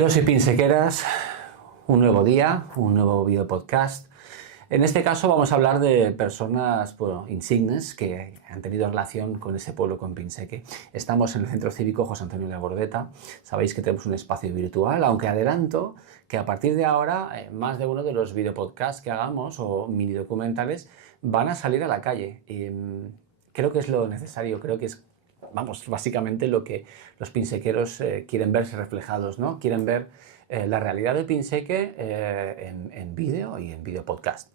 Pinsequeros y pinsequeras, un nuevo día, un nuevo video podcast. En este caso vamos a hablar de personas insignes que han tenido relación con ese pueblo, con Pinseque. Estamos en el Centro Cívico José Antonio Labordeta. Sabéis que tenemos un espacio virtual, aunque adelanto que a partir de ahora más de uno de los videopodcasts que hagamos o mini documentales van a salir a la calle. Creo que es lo necesario, creo que es básicamente lo que los pinsequeros quieren verse reflejados, ¿no? Quieren ver la realidad del Pinseque en vídeo y en vídeo podcast.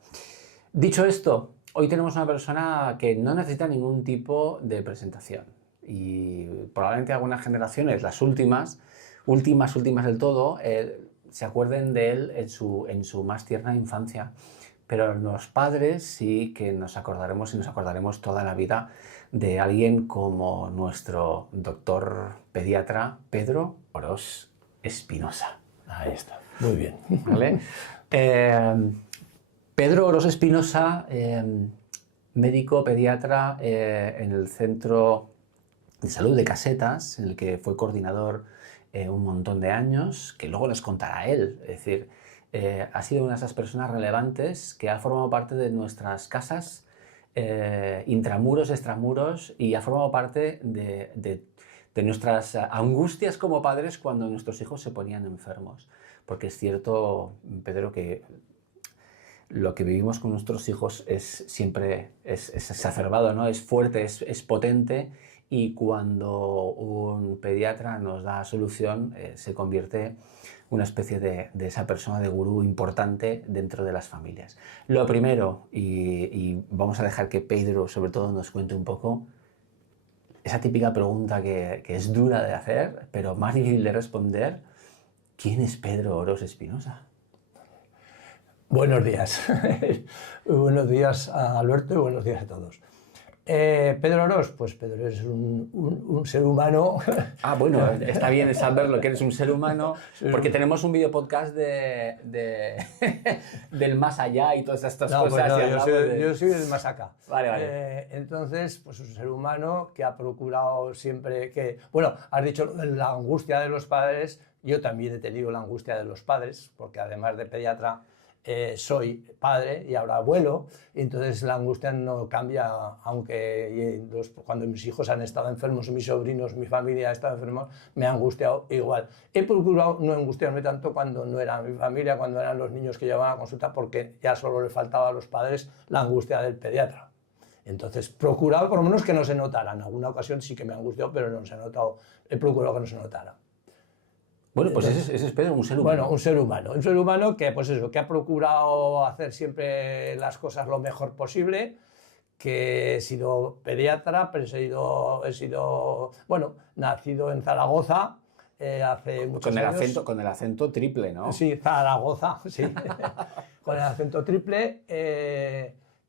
Dicho esto, hoy tenemos una persona que no necesita ningún tipo de presentación y probablemente algunas generaciones, las últimas del todo, se acuerden de él en su más tierna infancia. Pero los padres sí que nos acordaremos y nos acordaremos toda la vida de alguien como nuestro doctor pediatra Pedro Orós Espinosa. Ahí está, muy bien. ¿Vale? Pedro Orós Espinosa, médico pediatra en el Centro de Salud de Casetas, en el que fue coordinador un montón de años, que luego les contará él. Es decir, ha sido una de esas personas relevantes que ha formado parte de nuestras casas, intramuros, extramuros, y ha formado parte de nuestras angustias como padres cuando nuestros hijos se ponían enfermos. Porque es cierto, Pedro, que lo que vivimos con nuestros hijos siempre es exacerbado, ¿no? Es fuerte, es potente, y cuando un pediatra nos da solución se convierte una especie de esa persona de gurú importante dentro de las familias. Lo primero, y vamos a dejar que Pedro sobre todo nos cuente un poco, esa típica pregunta que es dura de hacer, pero más difícil de responder: ¿quién es Pedro Orós Espinosa? Buenos días. Buenos días a Alberto y buenos días a todos. Pedro Orós, pues Pedro es un ser humano. Ah, bueno, está bien saberlo, que eres un ser humano, porque tenemos un video podcast del más allá y todas estas cosas. Pues no, yo soy del más acá. Vale. Entonces, pues un ser humano que ha procurado siempre que... Bueno, has dicho la angustia de los padres. Yo también he tenido la angustia de los padres, porque además de pediatra, soy padre y ahora abuelo, y entonces la angustia no cambia, aunque cuando mis hijos han estado enfermos, mis sobrinos, mi familia ha estado enfermos, me ha angustiado igual. He procurado no angustiarme tanto cuando no era mi familia, cuando eran los niños que llevaban a consulta, porque ya solo le faltaba a los padres la angustia del pediatra. Entonces, procurado por lo menos que no se notara. En alguna ocasión sí que me ha angustiado, pero no se ha notado. He procurado que no se notara. Bueno, pues ese es Pedro, un ser humano. Bueno, un ser humano que, pues eso, que ha procurado hacer siempre las cosas lo mejor posible, que he sido pediatra, pero he sido nacido en Zaragoza hace muchos años. Con el acento triple, ¿no? Sí, Zaragoza, sí. Con el acento triple,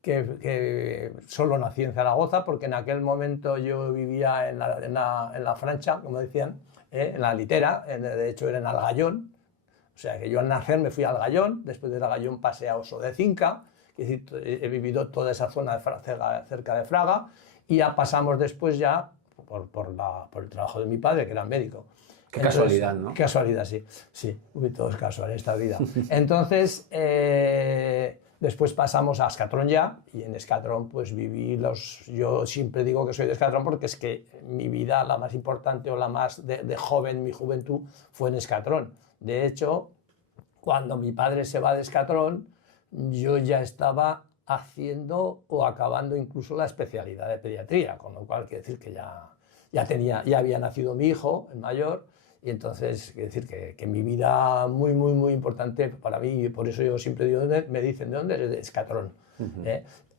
que solo nací en Zaragoza, porque en aquel momento yo vivía en la Francha, como decían, en la litera, de hecho era en Algayón. O sea que yo al nacer me fui a Algayón, después de Algayón pasé a Oso de Cinca, es decir, he vivido toda esa zona cerca de Fraga, y ya pasamos después ya por el trabajo de mi padre, que era médico. Qué casualidad, ¿no? Qué casualidad, sí, todo es casual en esta vida. Entonces, después pasamos a Escatrón ya, y en Escatrón pues viví yo siempre digo que soy de Escatrón porque es que mi vida, la más importante o la más de joven, mi juventud, fue en Escatrón. De hecho, cuando mi padre se va de Escatrón, yo ya estaba haciendo o acabando incluso la especialidad de pediatría, con lo cual quiere decir que ya había nacido mi hijo, el mayor. Y entonces, quiero decir que mi vida muy, muy, muy importante para mí, y por eso yo siempre digo, me dicen, ¿de dónde eres? De Escatrón.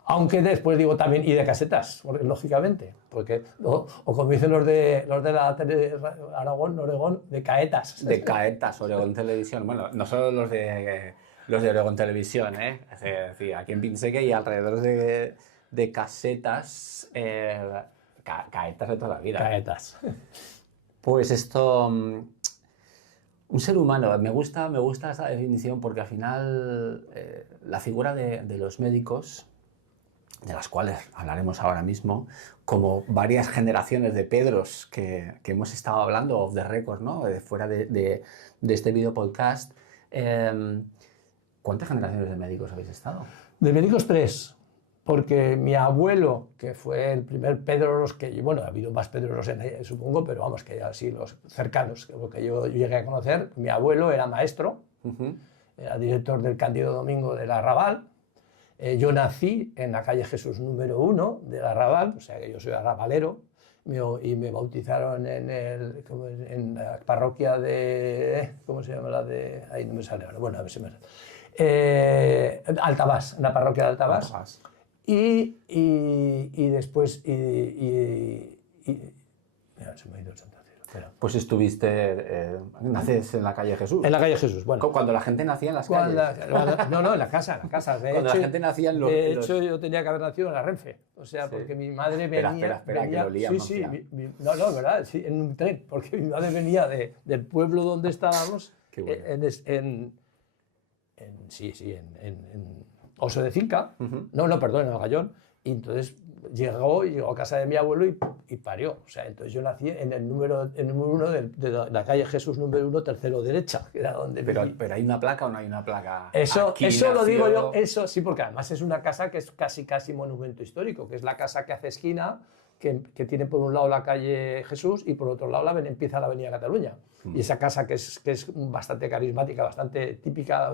Aunque después digo también, y de Casetas, lógicamente, porque, o como dicen los de Oregón, de Caetas. De Caetas, Oregón Televisión. Bueno, no solo los de Oregón Televisión, es decir, aquí en Pinseque y alrededor de Casetas, Caetas de toda la vida. Caetas. Pues esto, un ser humano, me gusta esta definición porque al final la figura de los médicos de las cuales hablaremos ahora mismo, como varias generaciones de Pedros que hemos estado hablando off the record, ¿no? Fuera de este video podcast. ¿Cuántas generaciones de médicos habéis estado? De médicos 3, porque mi abuelo, que fue el primer Pedros que, bueno, ha habido más Pedros supongo, pero vamos, que así los cercanos, lo que yo llegué a conocer, mi abuelo era maestro, era director del Cándido Domingo del Arrabal. Yo nací en la calle Jesús número 1 del Arrabal, o sea que yo soy arrabalero, y me bautizaron en la parroquia de... ¿Cómo se llama la de...? Ahí no me sale ahora, bueno, a ver si me sale. Altabás, en la parroquia de Altabás. Y después... Mira, se me ha ido el santo cielo. Espera. Pues estuviste... naces en la calle Jesús. En la calle Jesús, bueno. Cuando la gente nacía en las calles. No, en la casa. Cuando la gente nacía en los... De hecho, yo tenía que haber nacido en la Renfe. O sea, porque mi madre venía... Espera, que lo líamos. Sí, no, ¿verdad? Sí, en un tren, porque mi madre venía del pueblo donde estábamos, Qué bueno. en Oso de Cinca, perdón, en Agallón, y entonces llegó a casa de mi abuelo y parió. O sea, entonces yo nací en el número 1 de la calle Jesús número 1, tercero derecha, que era donde pero ¿hay una placa o no hay una placa? Eso lo digo yo, eso sí, porque además es una casa que es casi monumento histórico, que es la casa que hace esquina, que tiene por un lado la calle Jesús y por otro lado empieza la avenida Cataluña. Y esa casa que es bastante carismática, bastante típica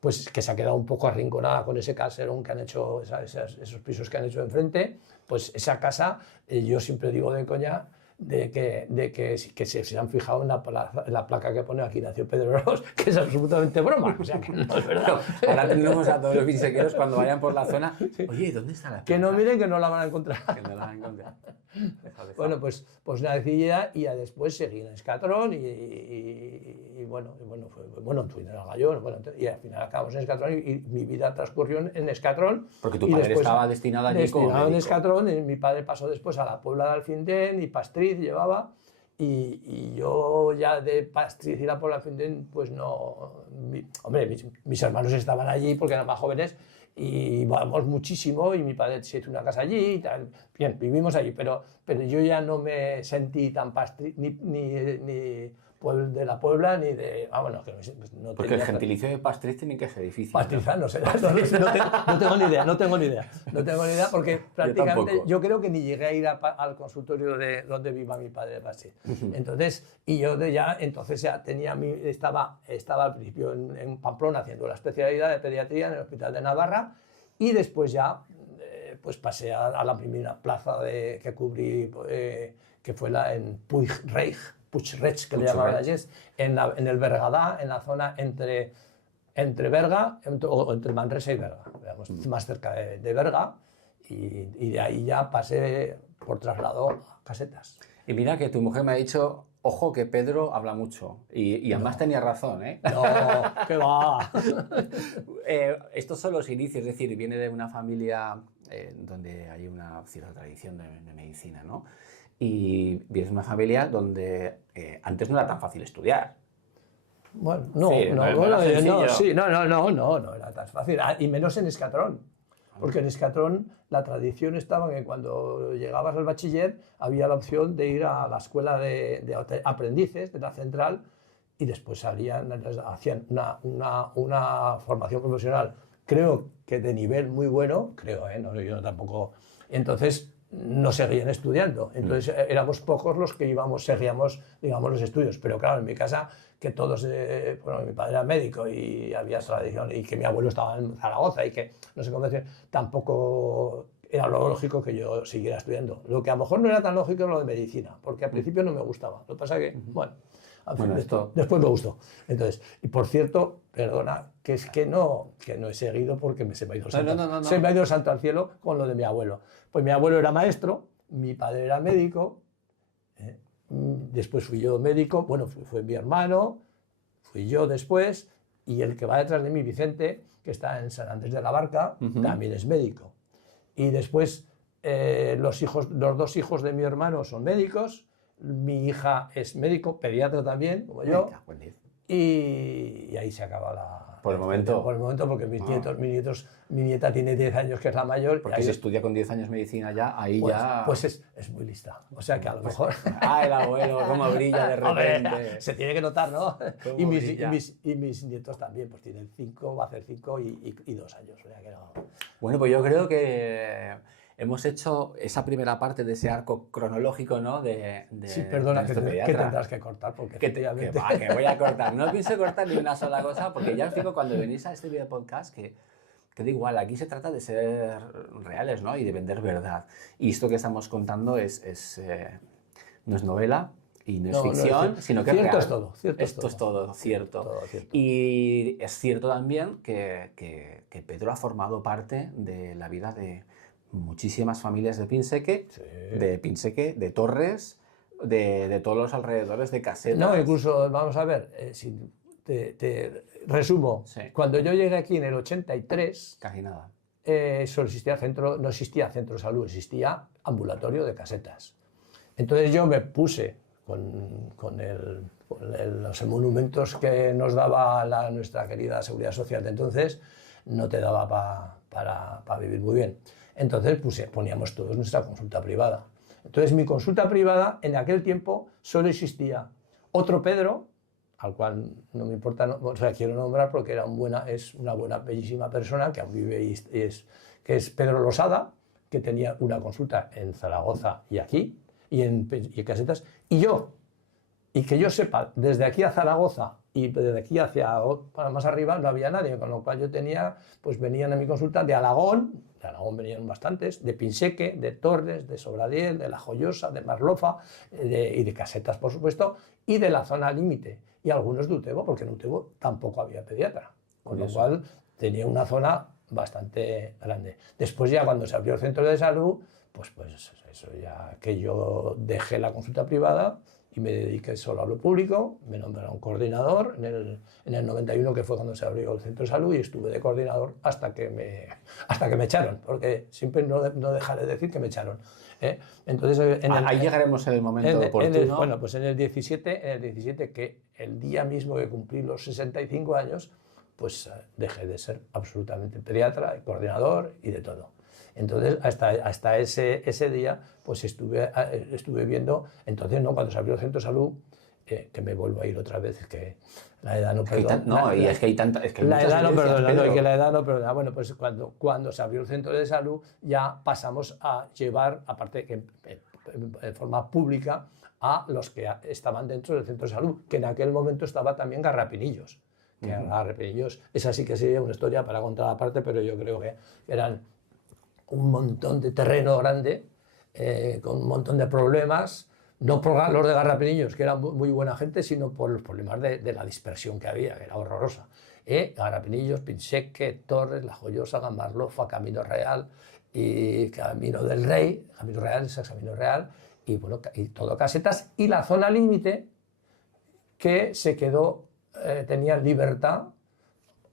pues que se ha quedado un poco arrinconada con ese caserón que han hecho, esos pisos que han hecho enfrente, pues esa casa, yo siempre digo de coña, de que se han fijado en la placa que pone aquí nació Pedro Ros, que es absolutamente broma, o sea que no es verdad. Ahora tendremos a todos los pinsequeros cuando vayan por la zona, oye, ¿dónde está la placa? Que no miren que no la van a encontrar. Que no la van a encontrar. Bueno, pues nací ya y ya después seguí en Escatrón y bueno, fui en Agallón, y al final acabamos en Escatrón y mi vida transcurrió en Escatrón. Porque tu padre estaba destinado allí como médico. En Escatrón, mi padre pasó después a la Puebla de Alfindén y Pastriz llevaba, y yo ya de Pastriz y la Puebla de Alfindén, pues no... mis hermanos estaban allí porque eran más jóvenes, y vamos muchísimo, y mi padre se hizo una casa allí y tal. Bien, vivimos allí, pero yo ya no me sentí tan ni de la Puebla ni de... no porque el gentilicio de Pastriz tiene que ser difícil. Pastrizar, no sé, no tengo ni idea, porque prácticamente yo creo que ni llegué a ir al consultorio de donde viva mi padre de Pastriz. Entonces, y yo entonces ya tenía estaba al principio en Pamplona haciendo la especialidad de pediatría en el Hospital de Navarra, y después ya pues pasé a la primera plaza que cubrí, que fue en Puigreig, que le llamaban allí, en el Bergadá, en la zona entre Berga, entre Manresa y Berga, digamos, más cerca de Berga, y de ahí ya pasé por traslado a Casetas. Y mira que tu mujer me ha dicho, ojo que Pedro habla mucho, y además tenía razón, ¿eh? No, ¿qué va? Estos son los inicios, es decir, viene de una familia donde hay una cierta tradición de medicina, ¿no? Y vienes de una familia donde antes no era tan fácil estudiar. Bueno, no era tan fácil, y menos en Escatrón, porque en Escatrón la tradición estaba en que cuando llegabas al bachiller había la opción de ir a la escuela de aprendices de la central, y después hacían una formación profesional, creo que de nivel muy bueno, yo tampoco, entonces no seguían estudiando, entonces éramos pocos los que seguíamos, digamos, los estudios, pero claro, en mi casa, que todos, mi padre era médico y había tradición, y que mi abuelo estaba en Zaragoza y que no sé cómo decir, tampoco era lo lógico que yo siguiera estudiando. Lo que a lo mejor no era tan lógico era lo de medicina, porque al principio no me gustaba, lo que pasa que, después me gustó. Entonces, y por cierto, perdona, que es que no he seguido porque se me ha ido el santo al cielo con lo de mi abuelo. Pues mi abuelo era maestro, mi padre era médico, después fui yo médico, bueno, fue mi hermano, fui yo después, y el que va detrás de mí, Vicente, que está en San Andrés de la Barca, también es médico. Y después los dos hijos de mi hermano son médicos, mi hija es médico, pediatra también, como yo, y ahí se acaba la... Por el momento. Por el momento, porque mi nieta tiene 10 años, que es la mayor. Porque si estudia con 10 años medicina ya, ahí pues, ya... Pues es muy lista. O sea que a lo mejor... El abuelo, cómo brilla de repente. Hombre, se tiene que notar, ¿no? Cómo Y brilla. mis nietos también, pues tienen 5, va a hacer 5 y 2 años. O sea que no... Bueno, pues yo creo que hemos hecho esa primera parte de ese arco cronológico, ¿no? Sí, perdona, de que nuestro pediatra. tendrás que cortar, porque Que efectivamente... voy a cortar. No pienso cortar ni una sola cosa, porque ya os digo, cuando venís a este video podcast, que da igual, aquí se trata de ser reales, ¿no? Y de vender verdad. Y esto que estamos contando no es novela y no es ficción, sino que es real. Cierto es todo. Esto es todo cierto. Todo cierto. Y es cierto también que Pedro ha formado parte de la vida de muchísimas familias de Pinseque, de Torres, de todos los alrededores de Casetas. No, incluso, vamos a ver, te resumo. Sí. Cuando yo llegué aquí en el 83, Casi nada. solo existía no existía centro de salud, existía ambulatorio de Casetas. Entonces yo me puse con los monumentos que nos daba nuestra querida Seguridad Social de entonces, no te daba para vivir muy bien. Entonces poníamos todos nuestra consulta privada. Entonces mi consulta privada en aquel tiempo solo existía otro Pedro, al cual no me importa, o sea, quiero nombrar porque es una buena, bellísima persona que aún vive que es Pedro Losada, que tenía una consulta en Zaragoza y aquí, y en Casetas, y yo. Y que yo sepa, desde aquí a Zaragoza y desde aquí para más arriba no había nadie, con lo cual yo pues venían a mi consulta de Alagón venían bastantes, de Pinseque, de Torres, de Sobradiel, de La Joyosa, de Marlofa y de Casetas, por supuesto, y de la zona límite, y algunos de Utebo, porque en Utebo tampoco había pediatra, con lo cual tenía una zona bastante grande. Después ya cuando se abrió el centro de salud, pues eso ya que yo dejé la consulta privada y me dediqué solo a lo público, me nombraron coordinador en el 91, que fue cuando se abrió el centro de salud, y estuve de coordinador hasta que me echaron, porque siempre no dejaré de decir que me echaron. Entonces, ahí llegaremos en el momento oportuno. Bueno, pues en el 17, que el día mismo que cumplí los 65 años, pues dejé de ser absolutamente pediatra, coordinador y de todo. Entonces, hasta ese día, pues estuve viendo, entonces, ¿no? Cuando se abrió el centro de salud, que me vuelvo a ir otra vez, es que la edad no perdona. Es que hay tanta... La edad no perdona, que la edad no perdona. Bueno, pues cuando se abrió el centro de salud, ya pasamos a llevar, aparte que en forma pública, a los que estaban dentro del centro de salud, que en aquel momento estaba también Garrapinillos. Que Garrapinillos, esa sí que sería una historia para contar aparte, pero yo creo que eran un montón de terreno grande, con un montón de problemas, no por los de Garrapinillos, que eran muy buena gente, sino por los problemas de la dispersión que había, que era horrorosa. Garrapinillos, Pinseque, Torres, La Joyosa, Marlofa, Camino Real y Camino del Rey, Camino Real, ese es Camino Real, y bueno, y todo Casetas, y la zona límite que se quedó, tenía libertad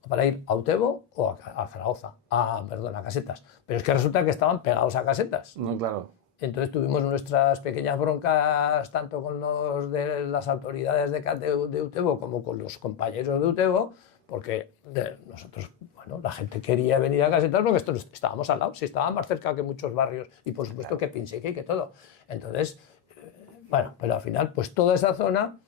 para ir a Utebo o a Zaragoza, a Casetas. Pero es que resulta que estaban pegados a Casetas. No, claro. Entonces tuvimos nuestras pequeñas broncas tanto con los de las autoridades de Utebo como con los compañeros de Utebo, porque nosotros, bueno, la gente quería venir a Casetas porque estábamos al lado, sí, estábamos más cerca que muchos barrios y por supuesto que Pinseque y que todo. Entonces, bueno, pero al final, pues toda esa zona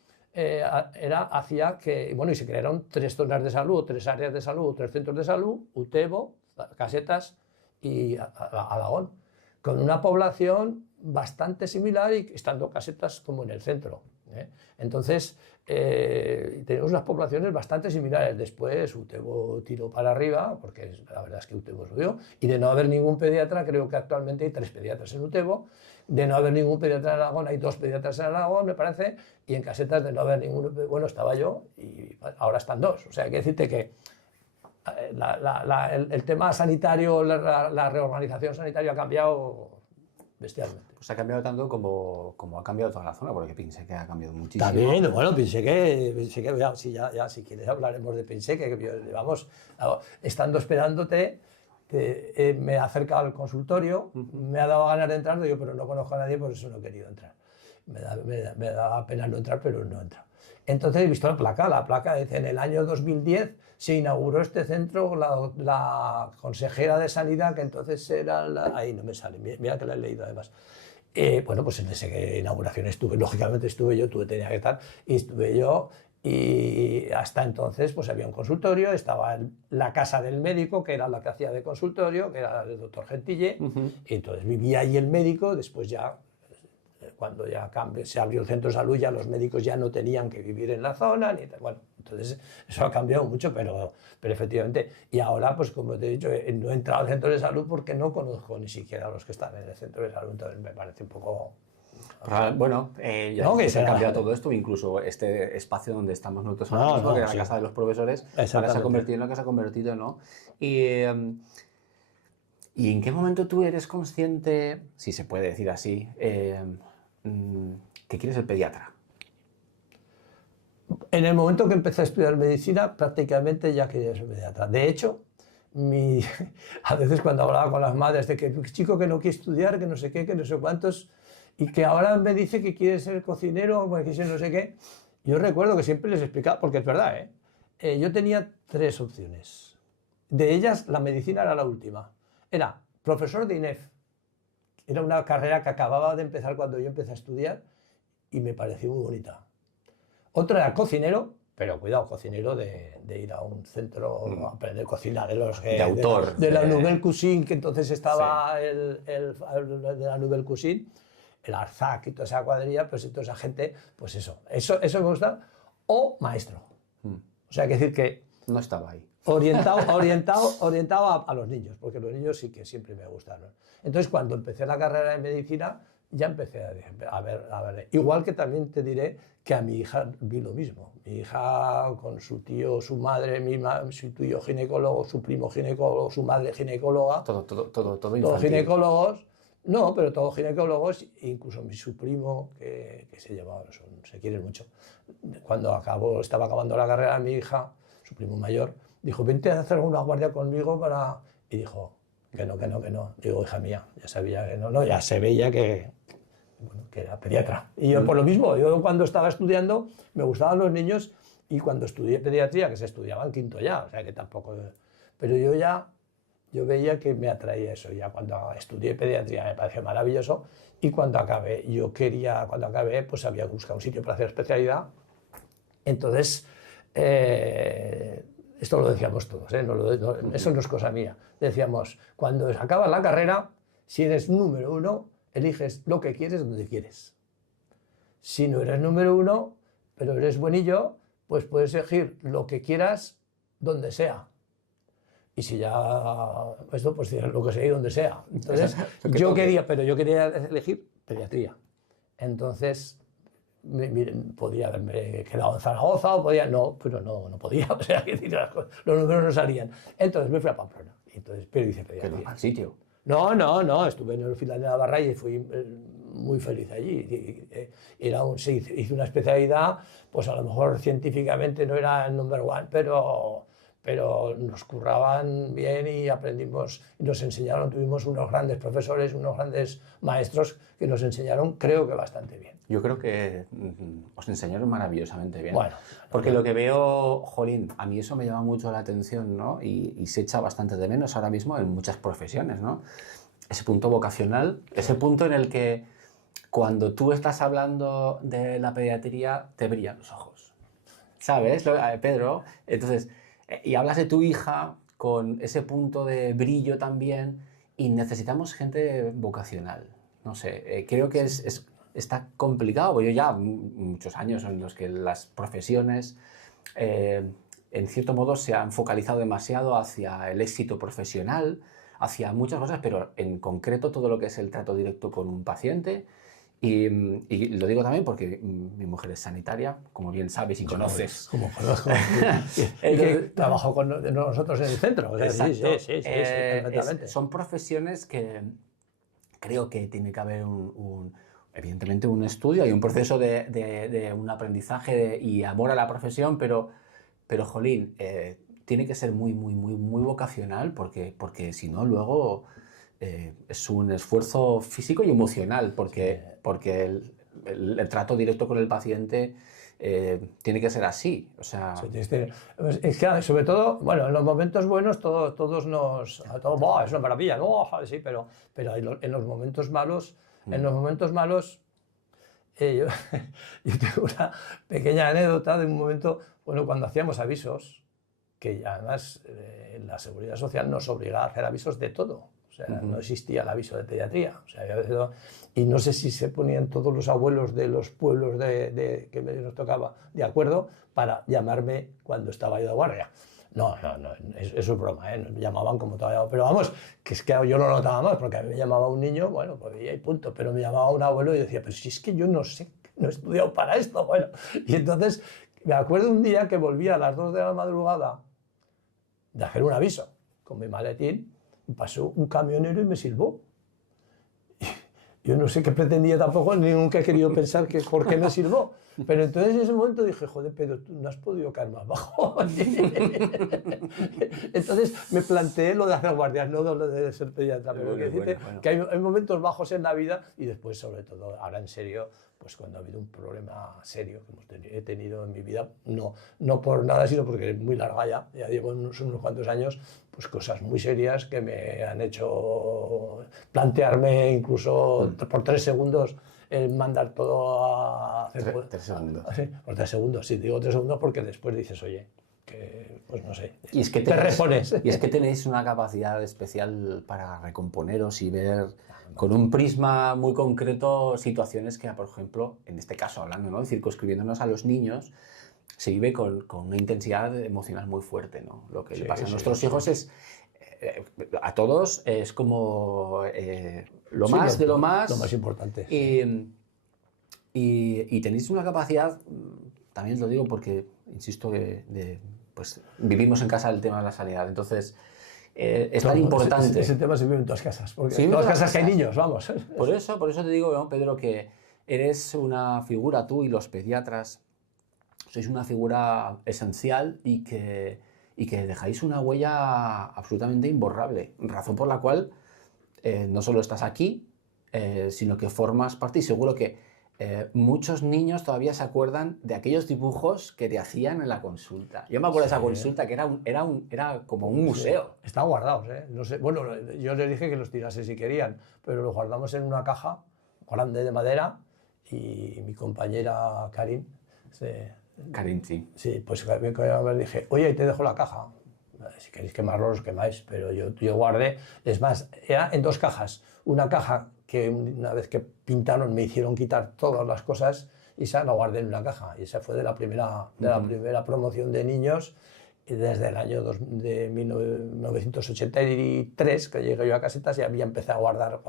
hacía que, bueno, y se crearon 3 zonas de salud, 3 áreas de salud, 3 centros de salud, Utebo, Casetas y Alagón, con una población bastante similar y estando Casetas como en el centro. Entonces, tenemos unas poblaciones bastante similares. Después Utebo tiró para arriba, porque la verdad es que Utebo subió, y de no haber ningún pediatra, creo que actualmente hay 3 pediatras en Utebo. De no haber ningún pediatra en Alagón, hay 2 pediatras en Alagón, me parece, y en Casetas de no haber ninguno, bueno, estaba yo y ahora están 2. O sea, hay que decirte que el tema sanitario, la reorganización sanitaria ha cambiado bestialmente. Pues ha cambiado tanto como ha cambiado toda la zona, porque Pinseque ha cambiado muchísimo. También, bueno, Pinseque si quieres hablaremos de Pinseque, que llevamos, estando esperándote, me he acercado al consultorio, me ha dado ganas de entrar, digo, pero no conozco a nadie, por eso no he querido entrar. Me da pena no entrar, pero no he entrado. Entonces he visto la placa dice, en el año 2010 se inauguró este centro, la consejera de Sanidad, que entonces era ahí no me sale, mira que la he leído además. Bueno, pues en esa inauguración estuve, lógicamente estuve yo, tenía que estar, y estuve yo, y hasta entonces pues había un consultorio, estaba la casa del médico, que era la que hacía de consultorio, que era el doctor Gentille, y entonces vivía ahí el médico, después ya cuando ya se abrió el centro de salud, ya los médicos ya no tenían que vivir en la zona, ni tal. Bueno, entonces eso ha cambiado mucho, pero efectivamente, y ahora, pues como te he dicho, no he entrado al centro de salud porque no conozco ni siquiera a los que están en el centro de salud, entonces me parece un poco... Bueno, ya No, que se ha será- cambiado todo esto, incluso este espacio donde estamos nosotros ahora mismo, que era sí. la casa de los profesores, ahora se ha Exactamente. convertido en lo que se ha convertido, ¿no? ¿Y en qué momento tú eres consciente, si se puede decir así, que quieres ser pediatra? En el momento que empecé a estudiar medicina, prácticamente ya quería ser pediatra. De hecho, a veces cuando hablaba con las madres de que el chico que no quiere estudiar, que no sé qué, que no sé cuántos, y que ahora me dice que quiere ser cocinero o que quiere ser no sé qué, yo recuerdo que siempre les explicaba, porque es verdad, yo tenía 3 opciones. De ellas, la medicina era la última. Era profesor de INEF. Era una carrera que acababa de empezar cuando yo empecé a estudiar y me pareció muy bonita. Otro era cocinero, pero cuidado, cocinero de ir a un centro a aprender cocina, De autor. De la Nouvelle Cuisine, que entonces estaba de la Nouvelle Cuisine, el Arzac y toda esa cuadrilla, pues toda esa gente, pues eso me gusta. O maestro. O sea, hay que decir que No estaba ahí. orientado a los niños, porque los niños sí que siempre me gustaron. Entonces, cuando empecé la carrera de medicina, ya empecé a ver. Igual que también te diré que a mi hija vi lo mismo. Mi hija con su tío, su madre, su tío ginecólogo, su primo ginecólogo, su madre ginecóloga. Todo Todos infantil. ginecólogos. No, pero todos ginecólogos, incluso su primo, que se llevaban, se quieren mucho. Cuando estaba acabando la carrera, mi hija, su primo mayor, dijo, vente a hacer una guardia conmigo para... Y dijo, que no. Digo, hija mía, ya sabía que no, ya se veía que era pediatra. Y yo, por lo mismo, yo cuando estaba estudiando, me gustaban los niños, y cuando estudié pediatría, que se estudiaba en quinto ya, o sea que tampoco... Pero yo veía que me atraía eso, ya cuando estudié pediatría me pareció maravilloso, y cuando acabé, pues había buscado un sitio para hacer especialidad. Entonces, esto lo decíamos todos, eso no es cosa mía. Decíamos, cuando acabas la carrera, si eres número 1, eliges lo que quieres donde quieres. Si no eres número 1, pero eres buenillo, pues puedes elegir lo que quieras donde sea. Y si ya, pues lo que sea y donde sea. Entonces, yo quería elegir pediatría. Entonces, podía haberme quedado en Zaragoza o podía, no, pero no podía, o sea, los números no salían. Entonces me fui a Pamplona, pero hice pediatría. Que no al sitio. No, estuve en el Hospital de Navarra y fui muy feliz allí. Hice una especialidad, pues a lo mejor científicamente no era el number one, pero nos curraban bien y aprendimos y nos enseñaron, tuvimos unos grandes profesores, unos grandes maestros que nos enseñaron, creo que bastante bien. Yo creo que os enseñaron maravillosamente bien. Bueno, porque lo que veo, jolín, a mí eso me llama mucho la atención, ¿no? Y se echa bastante de menos ahora mismo en muchas profesiones, ¿no? Ese punto vocacional, ese punto en el que cuando tú estás hablando de la pediatría te brillan los ojos, ¿sabes, Pedro? Entonces, y hablas de tu hija con ese punto de brillo también, y necesitamos gente vocacional. No sé, creo que está complicado, porque yo ya muchos años en los que las profesiones en cierto modo se han focalizado demasiado hacia el éxito profesional, hacia muchas cosas, pero en concreto todo lo que es el trato directo con un paciente. Y lo digo también porque mi mujer es sanitaria, como bien sabes y conoces. Como conozco. Y que trabajó con nosotros en el centro. O sea, exacto. Sí, perfectamente. Son profesiones que creo que tiene que haber evidentemente un estudio y un proceso de un aprendizaje y amor a la profesión, pero jolín, tiene que ser muy vocacional, porque si no luego es un esfuerzo físico y emocional, porque el trato directo con el paciente tiene que ser así. O sea, Sí, es que, sobre todo, bueno, en los momentos buenos todos nos... "Buah, es una maravilla, ¿no? Sí, pero en los momentos malos, yo, yo tengo una pequeña anécdota de un momento, bueno, cuando hacíamos avisos, que además la Seguridad Social nos obligaba a hacer avisos de todo. O sea, no existía el aviso de pediatría. O sea, y no sé si se ponían todos los abuelos de los pueblos que nos tocaba de acuerdo para llamarme cuando estaba yo de guardia. No, eso es broma, ¿eh? Me llamaban como todavía. Pero vamos, que es que yo lo notaba más, porque a mí me llamaba un niño, bueno, pues y punto. Pero me llamaba un abuelo y decía, pero si es que yo no sé, no he estudiado para esto. Bueno, y entonces me acuerdo un día que volví a las 2 de la madrugada de hacer un aviso con mi maletín, y pasó un camionero y me silbó. Yo no sé qué pretendía tampoco, ni nunca he querido pensar que por qué me silbó. Pero entonces en ese momento dije, joder, pero tú no has podido caer más bajo. Entonces me planteé lo de hacer guardias, no lo de ser pediatra. Pero bueno. Que hay momentos bajos en la vida y después, sobre todo, ahora en serio, pues cuando ha habido un problema serio que he tenido en mi vida, no por nada, sino porque es muy larga ya llevo unos cuantos años, pues cosas muy serias que me han hecho plantearme incluso por 3 segundos mandar todo a hacer... 3 segundos. Sí, por 3 segundos, sí, digo 3 segundos porque después dices, oye, que pues no sé, y es que te repones. Y es que tenéis una capacidad especial para recomponeros y ver con un prisma muy concreto situaciones que, por ejemplo, en este caso hablando, ¿no?, circunscribiéndonos a los niños, se vive con una intensidad emocional muy fuerte, ¿no? Lo que le pasa a nuestros hijos es, a todos, es como lo más de lo más. Lo más importante. Y tenéis una capacidad, también lo digo porque, insisto, pues vivimos en casa el tema de la sanidad, entonces es tan importante. Ese tema se vive en todas casas, porque en todas casas hay niños, vamos. Por eso te digo, ¿no, Pedro, que eres una figura, tú y los pediatras, sois una figura esencial y que dejáis una huella absolutamente imborrable, razón por la cual no solo estás aquí, sino que formas parte, y seguro que muchos niños todavía se acuerdan de aquellos dibujos que te hacían en la consulta. Yo me acuerdo de esa consulta que era como un museo. Sí. Están guardados, ¿eh? No sé, bueno, yo les dije que los tirase si querían, pero los guardamos en una caja grande de madera y mi compañera Karin... Karin, sí. Sí, pues me dije, oye, te dejo la caja. Si queréis quemarlo, los quemáis, pero yo guardé. Es más, era en 2 cajas. Una caja que una vez que pintaron me hicieron quitar todas las cosas y esa la guardé en una caja. Y esa fue de la primera promoción de niños desde el año de 1983, que llegué yo a Casetas y había empezado a guardar.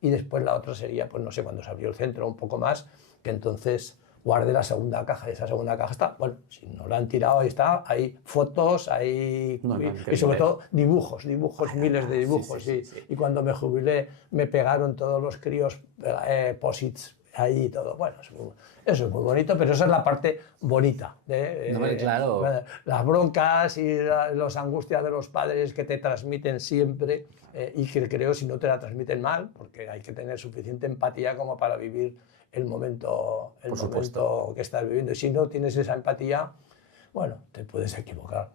Y después la otra sería, pues no sé, cuando se abrió el centro, un poco más, que entonces guardé la segunda caja. Y esa segunda caja está, bueno, si no la han tirado, ahí está, hay fotos, hay... y sobre todo dibujos, miles de dibujos. Sí. Y cuando me jubilé me pegaron todos los críos posits ahí y todo. Bueno, eso es muy bonito, pero esa es la parte bonita. Claro. Las broncas y las angustias de los padres que te transmiten siempre y que creo si no te la transmiten mal, porque hay que tener suficiente empatía como para vivir el momento que estás viviendo. Y si no tienes esa empatía, bueno, te puedes equivocar.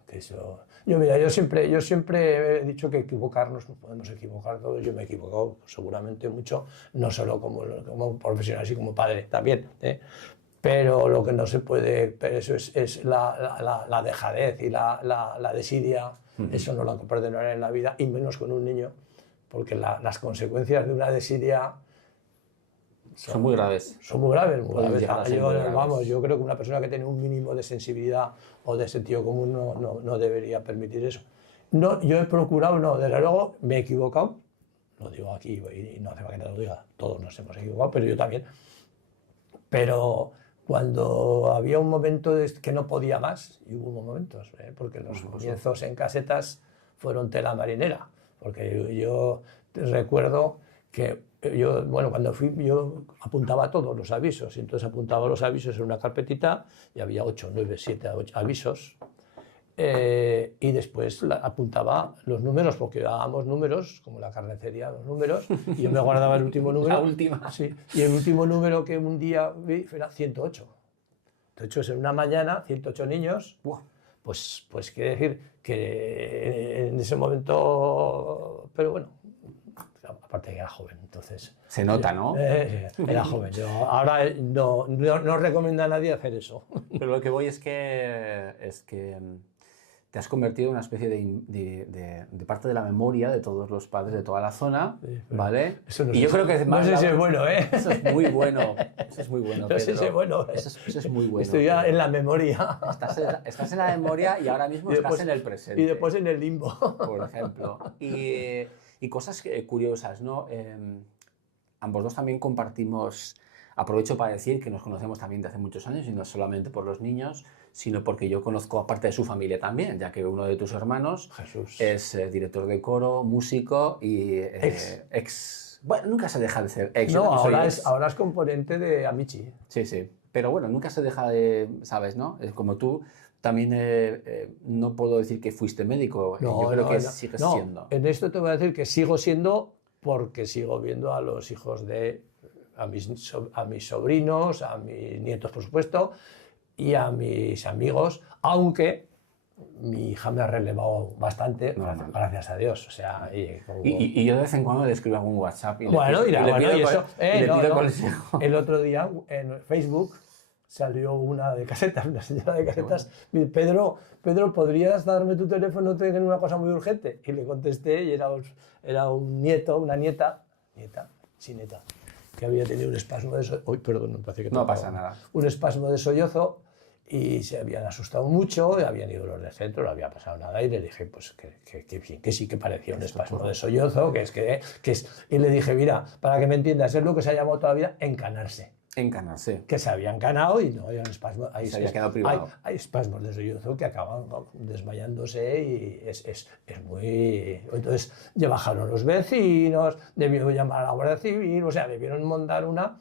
Yo siempre he dicho que equivocarnos, nos podemos equivocar todos. Yo me he equivocado seguramente mucho, no solo como profesional, sino como padre también. Pero lo que no se puede, pero eso es la dejadez y la desidia. Eso no lo hay que perdonar en la vida, y menos con un niño, porque las consecuencias de una desidia son muy graves. Son muy graves. Yo creo que una persona que tiene un mínimo de sensibilidad o de sentido común no debería permitir eso. No, yo he procurado, desde luego me he equivocado, lo digo aquí y no hace falta que te lo diga, todos nos hemos equivocado, pero yo también. Pero cuando había un momento que no podía más, y hubo momentos, porque los comienzos en Casetas fueron tela marinera, porque yo recuerdo que cuando fui, yo apuntaba todos los avisos, y entonces apuntaba los avisos en una carpetita y había 8, 9, 7 avisos, y después apuntaba los números, porque dábamos números, como la carnicería, los números, y yo me guardaba el último número. La última. Sí, y el último número que un día vi era 108. 108 es en una mañana, 108 niños, Buah. pues quiere decir que en ese momento, pero bueno, aparte que era joven, entonces... Se nota, ¿no? Era joven, yo ahora no recomiendo a nadie hacer eso. Pero lo que voy es que te has convertido en una especie de parte de la memoria de todos los padres de toda la zona, ¿vale? Eso no y yo creo que es no más sé si es bueno, ¿eh? Eso es muy bueno. Eso es muy bueno, No sé si Pedro. es bueno. Eso es muy bueno. Estoy ya Pedro. en la memoria. Estás en la memoria y ahora mismo estás en el presente. Y después en el limbo. Por ejemplo. Y cosas curiosas, ¿no? Ambos dos también compartimos, aprovecho para decir que nos conocemos también de hace muchos años y no solamente por los niños, sino porque yo conozco a parte de su familia también, ya que uno de tus hermanos Jesús. es director de coro, músico y ex. Bueno, nunca se deja de ser ex. No, Yo también soy ex. ahora es componente de Amici. Sí, sí. Pero bueno, nunca se deja de, ¿sabes, no? Como tú, también no puedo decir que fuiste médico. Yo creo que sigues siendo. En esto te voy a decir que sigo siendo porque sigo viendo a los hijos a mis sobrinos, a mis nietos, por supuesto, y a mis amigos, aunque mi hija me ha relevado bastante, gracias a Dios. O sea, y yo de vez en cuando le escribo algún WhatsApp y bueno, le pido consejo. El otro día en Facebook salió una de casetas, una señora de casetas. Pedro, ¿podrías darme tu teléfono? Tengo una cosa muy urgente. Y le contesté y era un nieto, una nieta, que había tenido un espasmo de sollozo. Uy, perdón, me parece que no pasa nada. Un espasmo de sollozo y se habían asustado mucho, habían ido los del centro, no había pasado nada y le dije pues que sí que parecía un espasmo de sollozo, y le dije, mira, para que me entiendas, es lo que se ha llamado toda la vida encanarse. Encanarse. Que se habían canado y no había un espasmo. Ahí se había quedado privado. Hay espasmos de sollozo que acaban desmayándose y es muy... Entonces ya bajaron los vecinos, debieron llamar a la Guardia Civil, o sea, debieron montar una...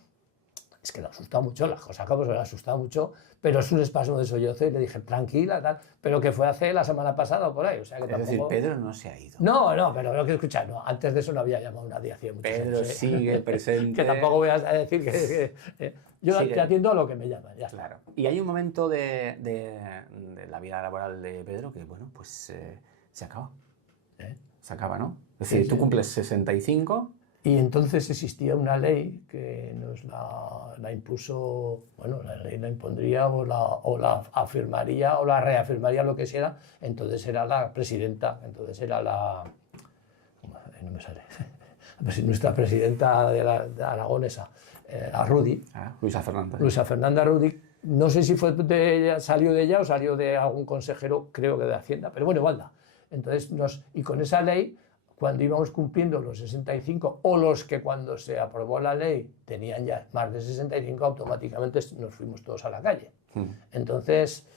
Es que le asusta mucho, las cosas acabó, le asusta mucho, pero es un espasmo de sollozo y le dije, tranquila, tal, pero que fue hace la semana pasada o por ahí, o sea que tampoco... Es decir, Pedro no se ha ido. No, pero lo que escuchar, no, antes de eso no había llamado a nadie hacía muchos años. Pedro sigue presente. Que tampoco voy a decir que yo te atiendo a lo que me llaman, ya. Claro. Y hay un momento de la vida laboral de Pedro que, bueno, pues se acaba. Se acaba, ¿no? Es decir, tú cumples 65... Y entonces existía una ley que nos la impuso, bueno, la ley la impondría o la afirmaría o la reafirmaría, lo que sea. Entonces era la presidenta, entonces era no me sale, nuestra presidenta de Aragonesa, Arrudi. Luisa Fernanda. Luisa Fernanda Arrudi. No sé si salió de ella o salió de algún consejero, creo que de Hacienda, pero bueno, igual da. Entonces, y con esa ley, cuando íbamos cumpliendo los 65 o los que cuando se aprobó la ley tenían ya más de 65, automáticamente nos fuimos todos a la calle. Entonces,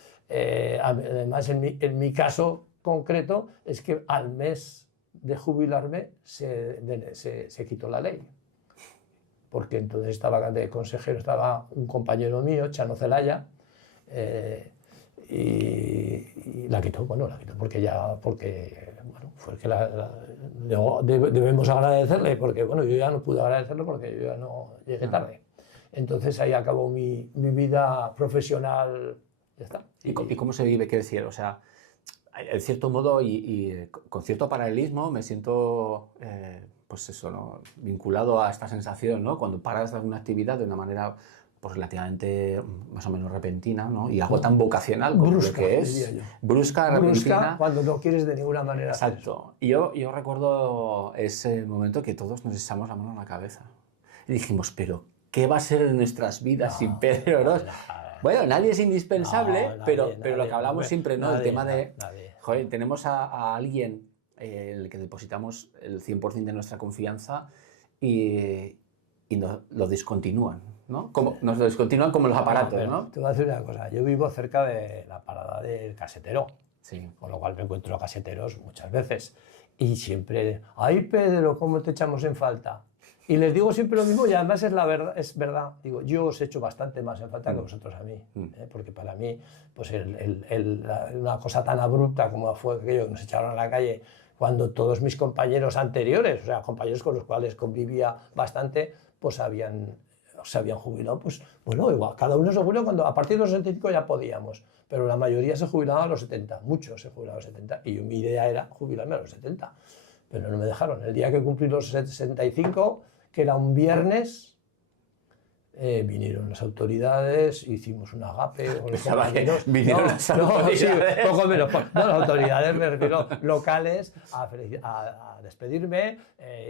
además en mi caso concreto es que al mes de jubilarme se quitó la ley. Porque entonces estaba de consejero, estaba un compañero mío, Chano Zelaya, y la quitó, porque fue que debemos agradecerle, porque bueno, yo ya no pude agradecerle porque yo ya no llegué tarde. Entonces ahí acabó mi vida profesional, ya está. ¿Y cómo se vive? Quiero decir, o sea, en cierto modo y con cierto paralelismo me siento, pues eso, ¿no? Vinculado a esta sensación, ¿no? Cuando paras de una actividad de una manera pues relativamente más o menos repentina, ¿no? Y algo tan vocacional como brusca, lo que es. Brusca, repentina. Brusca, cuando no quieres de ninguna manera. Exacto. Y yo recuerdo ese momento que todos nos echamos la mano en la cabeza. Y dijimos, pero ¿qué va a ser de nuestras vidas sin Pedro Ros? Bueno, nadie es indispensable, pero lo que hablamos siempre, ¿no? El tema de, joder, tenemos a alguien el que depositamos el 100% de nuestra confianza y lo discontinúan, ¿no? Nos lo discontinúan como los aparatos, ¿no? Te voy a decir una cosa, yo vivo cerca de la parada del casetero, sí. Con lo cual me encuentro a caseteros muchas veces y siempre, ¡ay Pedro, cómo te echamos en falta! Y les digo siempre lo mismo y además es verdad. Digo, yo os echo bastante más en falta que vosotros a mí. Porque para mí, pues una cosa tan abrupta como fue aquello que nos echaron a la calle cuando todos mis compañeros anteriores, o sea, compañeros con los cuales convivía bastante, pues habían se habían jubilado, pues bueno, igual, cada uno se jubiló cuando a partir de los 65 ya podíamos, pero la mayoría se jubilaban a los 70, muchos se jubilaban a los 70, y mi idea era jubilarme a los 70, pero no me dejaron. El día que cumplí los 65, que era un viernes, vinieron las autoridades, hicimos un agape con los compañeros. Vinieron las autoridades. Sí, poco menos. No, las autoridades, me refiero, locales, a despedirme,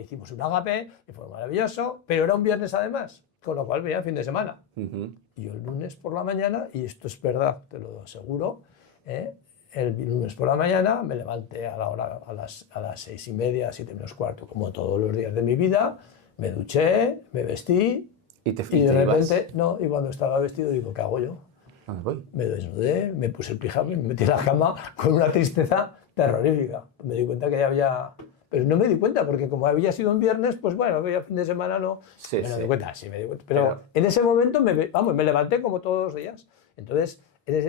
hicimos un agape y fue maravilloso, pero era un viernes además, con lo cual venía el fin de semana. Y yo el lunes por la mañana, y esto es verdad, te lo aseguro, el lunes por la mañana me levanté a las 6:30, 7 menos cuarto, como todos los días de mi vida, me duché, me vestí. Y de repente, no, y cuando estaba vestido digo, ¿qué hago yo? ¿Dónde voy? Me desnudé, me puse el pijama y me metí en la cama con una tristeza terrorífica. Me di cuenta que ya había... Pero no me di cuenta, porque como había sido un viernes, pues bueno, había fin de semana, no... Sí, me di cuenta, sí me di cuenta. Pero en ese momento, me levanté como todos los días. Entonces,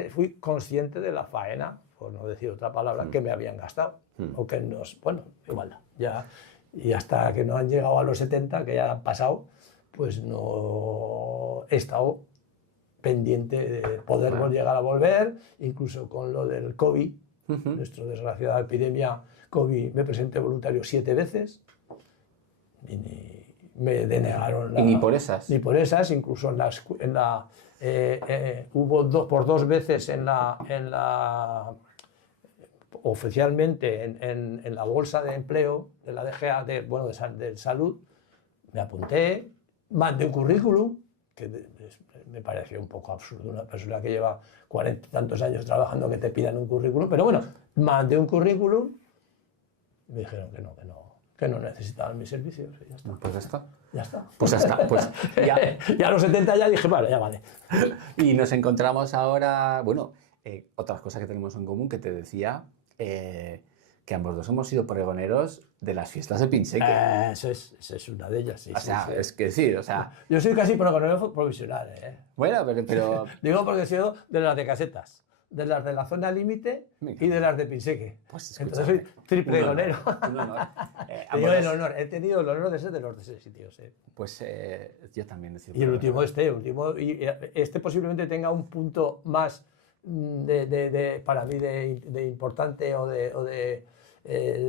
fui consciente de la faena, por no decir otra palabra, que me habían gastado. O que nos... Bueno, igual, ya... Y hasta que no han llegado a los 70, que ya han pasado, pues no he estado pendiente de poder llegar a volver, incluso con lo del COVID, nuestra desgraciada epidemia COVID, me presenté voluntario 7 veces, y me denegaron. ¿Y ni por esas? Ni por esas, incluso hubo por 2 veces oficialmente en la bolsa de empleo de la DGA, de salud, me apunté, mandé un currículum, que me pareció un poco absurdo, una persona que lleva 40 y tantos años trabajando que te pidan un currículum, pero bueno, mandé un currículum y me dijeron que no necesitaban mis servicios. Y ya está. Pues ya está. Ya está. Pues ya está. Pues ya a los 70 ya dije, vale, ya vale. Y nos encontramos ahora, bueno, otras cosas que tenemos en común, que te decía, que ambos dos hemos sido pregoneros de las fiestas de Pinseque. Esa es una de ellas, sí. O sea, sí. es que sí, o sea... Yo soy casi pregonero provisional, Bueno, pero... Digo porque he sido de las de casetas, de las de la zona límite y de las de Pinseque. Pues entonces soy tripregonero. Un honor. He tenido el honor de ser de los 3 sitios. Pues yo también he sido y el último este posiblemente tenga un punto más para mí de importante o de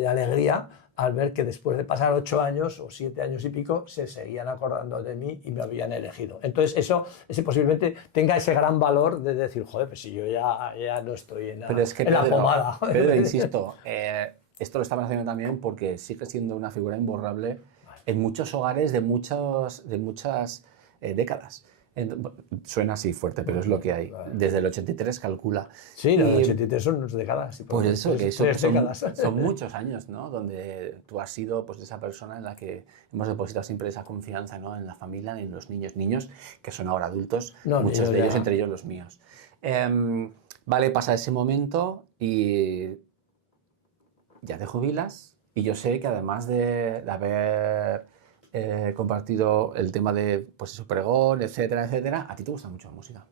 alegría, al ver que después de pasar 8 años o 7 años y pico se seguían acordando de mí y me habían elegido. Entonces ese posiblemente tenga ese gran valor de decir, joder, pues si yo ya no estoy en la pomada. Pedro, insisto, esto lo estamos haciendo también porque sigue siendo una figura imborrable en muchos hogares de muchas décadas. Suena así fuerte, pero es lo que hay. Desde el 83 calcula. Sí, el 83 son unas décadas. Por eso, que son muchos años, ¿no? Donde tú has sido pues, esa persona en la que hemos depositado siempre esa confianza, ¿no? En la familia, en los niños que son ahora adultos, muchos de ellos, entre ellos los míos. Vale, pasa ese momento y ya te jubilas. Y yo sé que además de haber... compartido el tema de pues eso, pregón, etcétera, etcétera. ¿A ti te gusta mucho la música?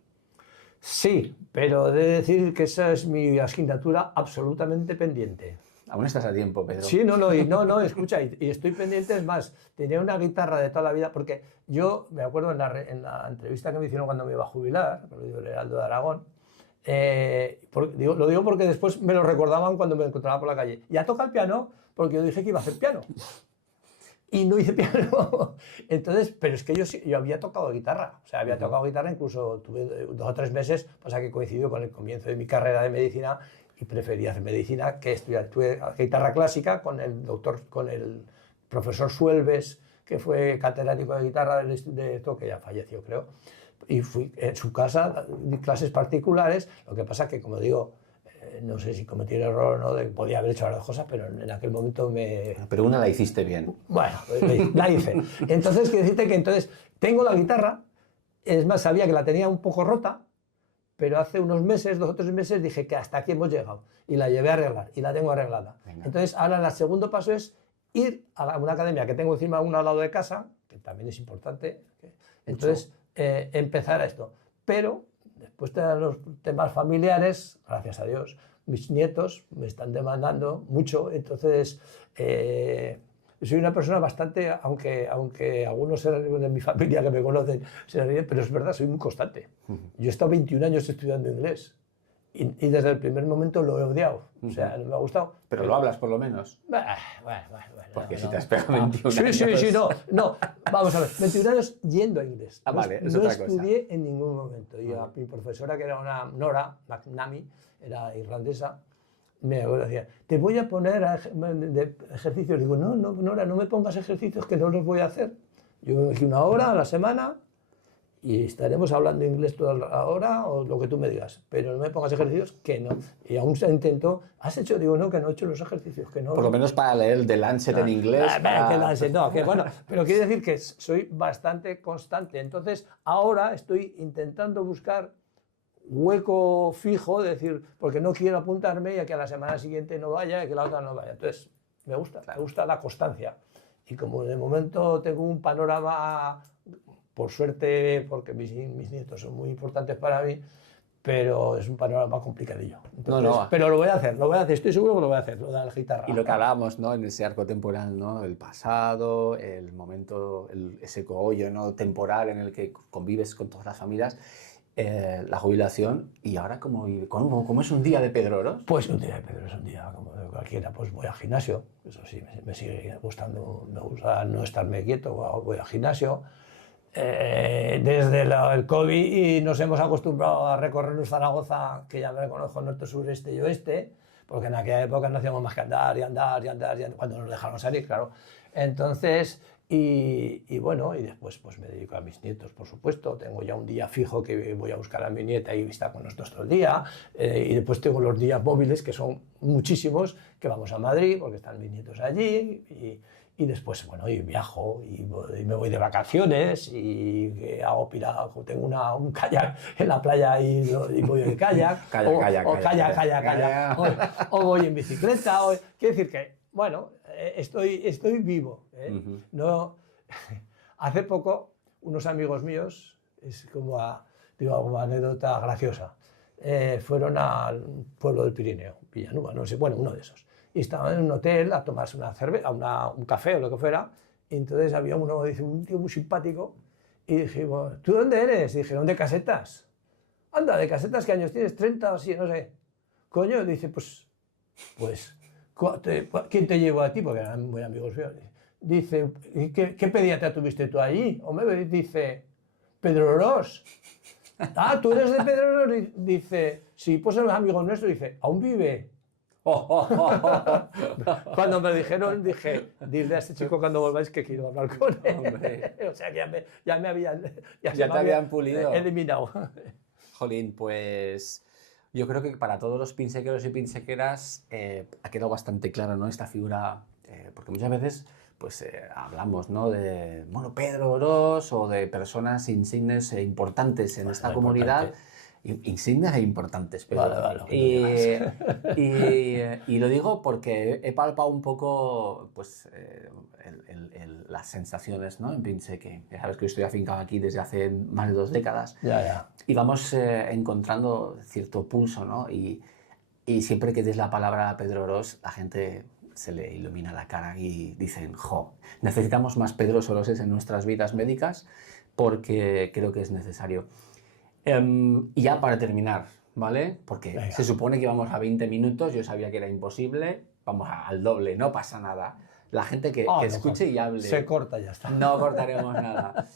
Sí, pero he de decir que esa es mi asignatura absolutamente pendiente. Aún estás a tiempo, Pedro. Sí, no, escucha, y estoy pendiente, es más, tenía una guitarra de toda la vida, porque yo me acuerdo en la entrevista que me hicieron cuando me iba a jubilar, con el Heraldo de Aragón, lo digo porque después me lo recordaban cuando me encontraba por la calle. Ya toca el piano, porque yo dije que iba a hacer piano. Y no hice piano. Entonces, pero es que yo había tocado guitarra. O sea, había tocado guitarra, incluso tuve 2 o 3 meses, pasa que coincidió con el comienzo de mi carrera de medicina y prefería hacer medicina que estudiar. Tuve guitarra clásica con el profesor Suelves, que fue catedrático de guitarra de esto, que ya falleció, creo. Y fui en su casa, di clases particulares. Lo que pasa que, como digo, no sé si cometí el error o no, podía haber hecho las 2 cosas, pero en aquel momento Pero una la hiciste bien. Bueno, la hice. Entonces, quiero decirte que tengo la guitarra, es más, sabía que la tenía un poco rota, pero hace unos meses, 2 o 3 meses, dije que hasta aquí hemos llegado. Y la llevé a arreglar, y la tengo arreglada. Venga. Entonces, ahora el segundo paso es ir a una academia que tengo encima una al lado de casa, que también es importante. Entonces, empezar a esto. Pero... después de los temas familiares, gracias a Dios, mis nietos me están demandando mucho, entonces soy una persona bastante, aunque algunos de mi familia que me conocen se ríen, pero es verdad, soy muy constante. Yo he estado 21 años estudiando inglés y desde el primer momento lo he odiado. O sea, no me ha gustado. Pero lo hablas por lo menos. Bueno, Porque no, si te has pegado 21 años... Sí, no. Vamos a ver, 21 años yendo a inglés. Vale, es no otra estudié en ningún momento. Y mi profesora, que era una Nora McNamee, era irlandesa, me decía, te voy a poner de ejercicios. Digo, no, Nora, no me pongas ejercicios que no los voy a hacer. Yo me metí 1 hora a la semana y estaremos hablando inglés toda la hora o lo que tú me digas, pero no me pongas ejercicios que no. Y aún se intentó, ¿has hecho? Digo, no, que no he hecho los ejercicios, que no. Por lo menos para leer The Lancet en inglés. Bueno, pero quiere decir que soy bastante constante. Entonces, ahora estoy intentando buscar hueco fijo, decir, porque no quiero apuntarme y a que a la semana siguiente no vaya y que la otra no vaya. Entonces, me gusta la constancia. Y como de momento tengo un panorama, por suerte, porque mis nietos son muy importantes para mí, pero es un panorama complicadillo. Entonces, pero lo voy a hacer, estoy seguro que lo voy a hacer, lo de la guitarra. Y lo que hablábamos, ¿no? En ese arco temporal, ¿no? El pasado, el momento, ese cogollo, ¿no? Temporal en el que convives con todas las familias, la jubilación. Y ahora, ¿cómo es un día de Pedro Ros? Pues un día de Pedro es un día como de cualquiera. Pues voy al gimnasio, eso sí, me sigue gustando, me gusta no estarme quieto, voy al gimnasio. Desde el COVID y nos hemos acostumbrado a recorrer Zaragoza, que ya me reconozco norte, sur, este y oeste, porque en aquella época no hacíamos más que andar, cuando nos dejaron salir, claro. Entonces, y bueno, y después pues me dedico a mis nietos, por supuesto. Tengo ya un día fijo que voy a buscar a mi nieta y está con nosotros todo el día. Y después tengo los días móviles, que son muchísimos, que vamos a Madrid, porque están mis nietos allí. Y después, bueno, y viajo y me voy de vacaciones y hago piragua, tengo un kayak en la playa y voy de kayak. Kayak. O voy en bicicleta. Quiero decir que, bueno, estoy vivo. No, hace poco, unos amigos míos, es como anécdota graciosa, fueron al pueblo del Pirineo, Villanueva, no sé, bueno, uno de esos. Y estaban en un hotel a tomarse una cerveza, un café o lo que fuera, y entonces había un tío muy simpático, y dijimos, ¿tú dónde eres? Y dijeron, de Casetas. Anda, ¿de Casetas qué años tienes? 30 o así, no sé. Coño, dice, pues, ¿quién te llevó a ti? Porque eran muy amigos míos. Dice, ¿qué pediatra tuviste tú allí? Hombre, dice, Pedro Ros. Ah, ¿tú eres de Pedro Ros? Dice, sí, pues es amigo nuestro. Dice, ¿aún vive? Cuando me dijeron, dije, dile a este chico cuando volváis que quiero hablar con él. O sea, que ya me habían pulido. Eliminado. Jolín, pues yo creo que para todos los pinsequeros y pinsequeras ha quedado bastante claro, ¿no? Esta figura, porque muchas veces pues hablamos, ¿no? De, bueno, Pedro Ros o de personas insignes e importantes en esta comunidad. Insignes e importantes, pero y lo digo porque he palpado un poco pues, las sensaciones, ¿no? En Pinseque. Ya sabes que yo estoy afincado aquí desde hace más de 2 décadas y vamos encontrando cierto pulso, ¿no? Y siempre que des la palabra a Pedro Ros, la gente se le ilumina la cara y dicen, jo, necesitamos más Pedro Roses en nuestras vidas médicas porque creo que es necesario. Y ya para terminar, ¿vale? Porque venga, se supone que vamos a 20 minutos, yo sabía que era imposible, vamos al doble, no pasa nada. La gente que escuche y hable. Se corta, ya está. No cortaremos nada.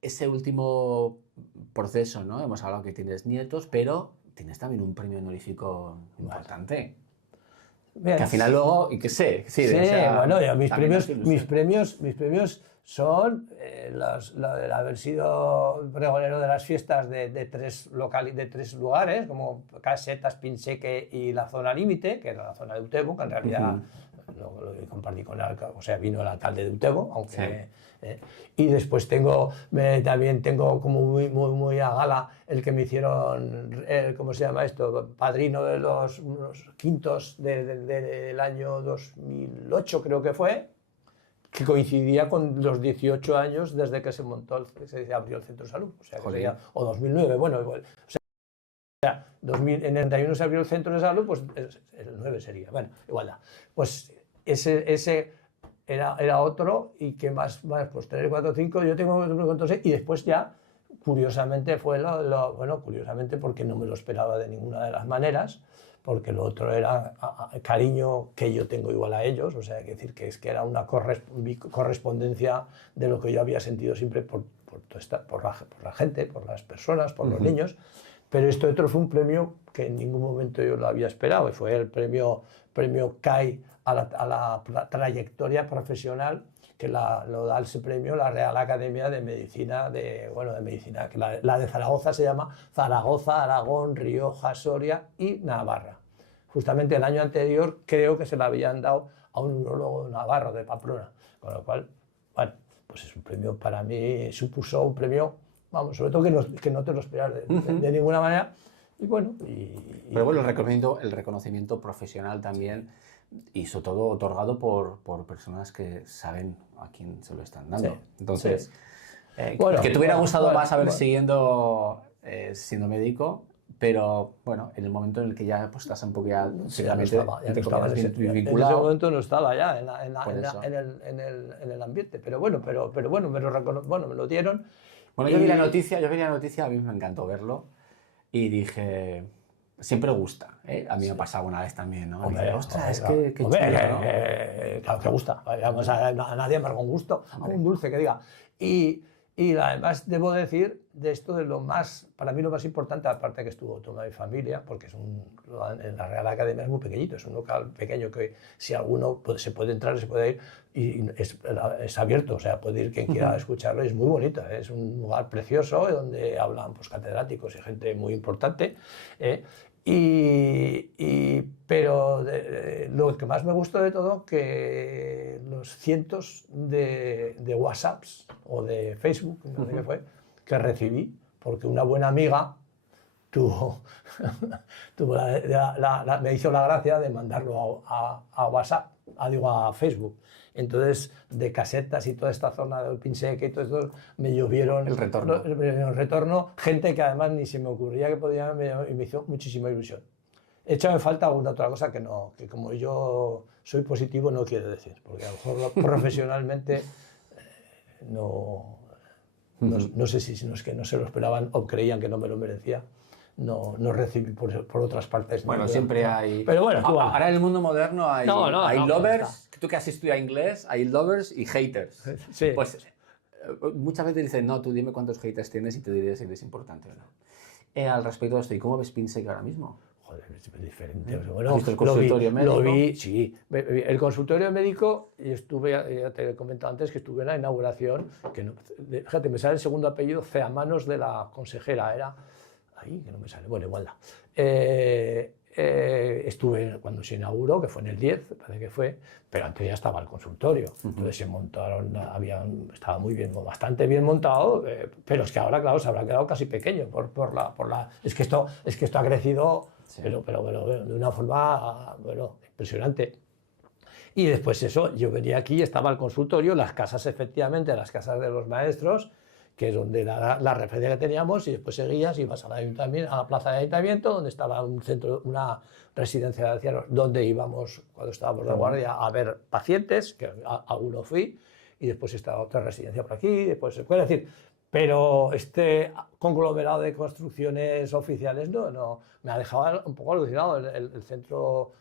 Ese último proceso, ¿no? Hemos hablado que tienes nietos, pero tienes también un premio honorífico importante. Bien. Que al final luego, y que sé, sí, o sea, bueno, ya mis premios son el haber sido pregonero de las fiestas de 3 lugares, como Casetas, Pinseque y la zona límite, que era la zona de Utebo, que en realidad lo compartí con vino el alcalde de Utebo, aunque... Sí. Y después también tengo como muy a gala el que me hicieron, ¿cómo se llama esto? Padrino de los quintos del año 2008, creo que fue, que coincidía con los 18 años desde que se abrió el centro de salud, o sea, o 2009, bueno, igual. O sea, en el 91 se abrió el centro de salud, pues el 9 sería, bueno, igualdad. Pues ese era otro, y que más, pues 3, 4, 5, yo tengo 6, y después ya, curiosamente, fue bueno, curiosamente porque no me lo esperaba de ninguna de las maneras, porque lo otro era cariño que yo tengo igual a ellos, o sea, hay que decir que era una correspondencia de lo que yo había sentido siempre por la gente, por las personas, por los niños. Pero esto otro fue un premio que en ningún momento yo lo había esperado, y fue el premio CAI a la trayectoria profesional, que lo da ese premio la Real Academia de Medicina, de Medicina, que la de Zaragoza se llama Zaragoza, Aragón, Rioja, Soria y Navarra. Justamente el año anterior creo que se la habían dado a un urólogo navarro de Pamplona, con lo cual, bueno, pues es un premio, para mí supuso un premio, vamos, sobre todo que no te lo esperas de ninguna manera. Y bueno, pero bueno, el reconocimiento profesional también, y sobre todo otorgado por personas que saben a quién se lo están dando. Sí, entonces, sí. Bueno, que te hubiera gustado más haber siendo médico, pero bueno, en el momento en el que ya pues, estás un poco ya no estaba, en ese momento no estaba ya en el ambiente, pero bueno, me lo dieron. Bueno, yo vi la noticia, a mí me encantó verlo y dije, siempre gusta, ¿eh? A mí me ha pasado una vez también, ¿no? Hombre, dije, ostras, claro, qué chulo, ¿no? Claro que gusta, vamos, a nadie amarga un gusto, a un dulce que diga. Y además debo decir de esto, de lo más, para mí lo más importante, aparte que estuvo toda mi familia, porque en la Real Academia es muy pequeñito, es un local pequeño que si alguno se puede entrar, se puede ir, y es abierto, o sea, puede ir quien quiera escucharlo, y es muy bonito, es un lugar precioso donde hablan pues, catedráticos y gente muy importante, pero lo que más me gustó de todo, que los cientos de WhatsApps o de Facebook, no sé qué fue, que recibí, porque una buena amiga me hizo la gracia de mandarlo a WhatsApp, a Facebook. Entonces, de casetas y toda esta zona del Pinseque y todo esto, me llovieron el retorno, gente que además ni se me ocurría que podía, y me hizo muchísima ilusión. He echado en falta alguna otra cosa que como yo soy positivo no quiere decir, porque a lo mejor profesionalmente no sé si no es que no se lo esperaban o creían que no me lo merecía. No recibí por otras partes. Bueno, siempre hay... Pero bueno, ahora en el mundo moderno hay lovers, tú que has estudiado inglés, hay lovers y haters. Sí. Pues muchas veces dicen, no, tú dime cuántos haters tienes y te diré si eres importante o no. Al respecto de esto, ¿y cómo ves Pinseque ahora mismo? Joder, es diferente. Bueno, ¿Has visto el consultorio médico? Lo vi, sí. El consultorio médico, y ya te he comentado antes que estuve en la inauguración, fíjate, me sale el segundo apellido, Ceamanos, de la consejera, era... Ahí, que no me sale, bueno, igual da. Estuve cuando se inauguró, que fue en el 10, parece que fue, pero antes ya estaba el consultorio. Entonces se montaron, estaba muy bien, bastante bien montado, pero es que ahora, claro, se habrá quedado casi pequeño es que esto ha crecido, sí. pero de una forma, bueno, impresionante. Y después eso, yo venía aquí y estaba el consultorio, las casas, efectivamente, las casas de los maestros, que es donde la referencia que teníamos, y después seguías y ibas a la plaza de ayuntamiento, donde estaba una residencia de ancianos, donde íbamos cuando estábamos de guardia a ver pacientes, que a uno fui, y después estaba otra residencia por aquí, después se puede decir, pero este conglomerado de construcciones oficiales no me ha dejado un poco alucinado. El centro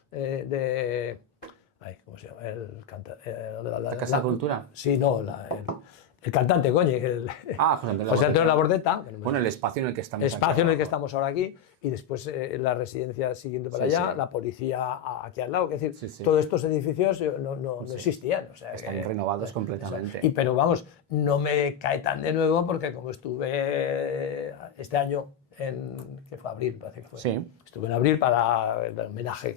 ¿cómo se llama? ¿La Casa de Cultura? Sí, no, el cantante, coño. José Antonio Labordeta. Bueno, el espacio en el que estamos. Espacio en el que estamos ahora aquí, y después la residencia siguiendo para allá, la policía aquí al lado. Es decir, todos estos edificios no existían. O sea, están renovados completamente. Pero vamos, no me cae tan de nuevo, porque como estuve este año, que fue abril, parece que fue. Sí. Estuve en abril para el homenaje